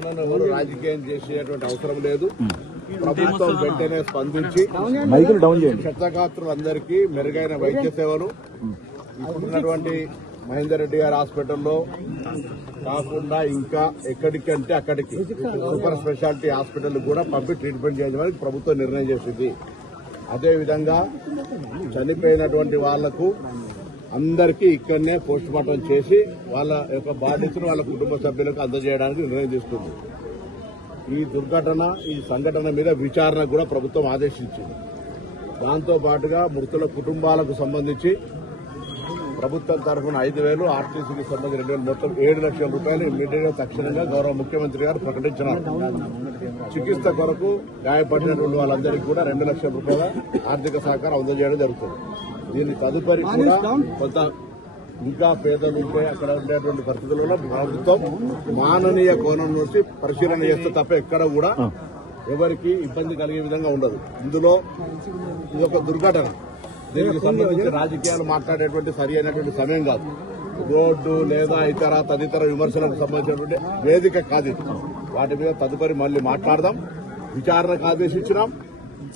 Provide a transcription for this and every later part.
ఎవరు రాజకీయం చేసేటువంటి అవసరం లేదు. ప్రభుత్వం వెంటనే స్పందించి క్షతగాత్రులందరికీ మెరుగైన వైద్య సేవలు ఇప్పుడున్నటువంటి మహేందర్ రెడ్డి గారి హాస్పిటల్లో కాకుండా ఇంకా ఎక్కడికంటే అక్కడికి సూపర్ స్పెషాలిటీ హాస్పిటల్ కూడా పంపి ట్రీట్మెంట్ చేయడానికి ప్రభుత్వం నిర్ణయం చేసింది. అదేవిధంగా చనిపోయినటువంటి వాళ్లకు అందరికీ ఇక్కడనే పోస్ట్ మార్టం చేసి వాళ్ళ యొక్క బాధ్యతను వాళ్ళ కుటుంబ సభ్యులకు అందజేయడానికి నిర్ణయం తీసుకుంది. ఈ దుర్ఘటన ఈ సంఘటన మీద విచారణ కూడా ప్రభుత్వం ఆదేశించింది. దాంతో పాటుగా మృతుల కుటుంబాలకు సంబంధించి ప్రభుత్వం తరఫున 5,000, ఆర్టీసీకి సంబంధించి 2,000, మొత్తం 7 లక్షల రూపాయలు ఇమ్మీడియట్గా తక్షణంగా గౌరవ ముఖ్యమంత్రి గారు ప్రకటించినారు. చికిత్స కొరకు గాయపడినటువంటి వాళ్ళందరికీ కూడా 2 లక్షల రూపాయల ఆర్థిక సహకారం అందజేయడం జరుగుతుంది. దీని తదుపరి కూడా కొంత ఇంకా పేదలు ఉంటే అక్కడ ఉండేటువంటి పరిస్థితుల్లో ప్రభుత్వం మాననీయ కోణం నుంచి పరిశీలన చేస్తే తప్ప ఎక్కడ కూడా ఎవరికి ఇబ్బంది కలిగే విధంగా ఉండదు. ఇందులో ఇదొక దుర్ఘటన. దీనికి సంబంధించి రాజకీయాలు మాట్లాడేటువంటి సరి అయినటువంటి సమయం కాదు. రోడ్డు లేదా ఇతర తదితర విమర్శలకు సంబంధించినటువంటి వేదిక కాదు. వాటి మీద తదుపరి మళ్లీ మాట్లాడదాం. విచారణకు ఆదేశించినాం.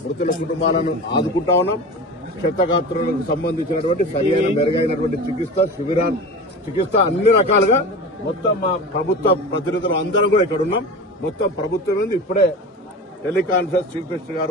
మృతుల కుటుంబాలను ఆదుకుంటా ఉన్నాం. క్షతగాత్రులకు సంబంధించినటువంటి సరైన మెరుగైనటువంటి చికిత్స అన్ని రకాలుగా మొత్తం మా ప్రభుత్వ ప్రతినిధులు అందరూ కూడా ఇక్కడ ఉన్నాం. మొత్తం ప్రభుత్వం ఇప్పుడే టెలికాన్ఫరెన్స్ చీఫ్ మినిస్టర్ గారు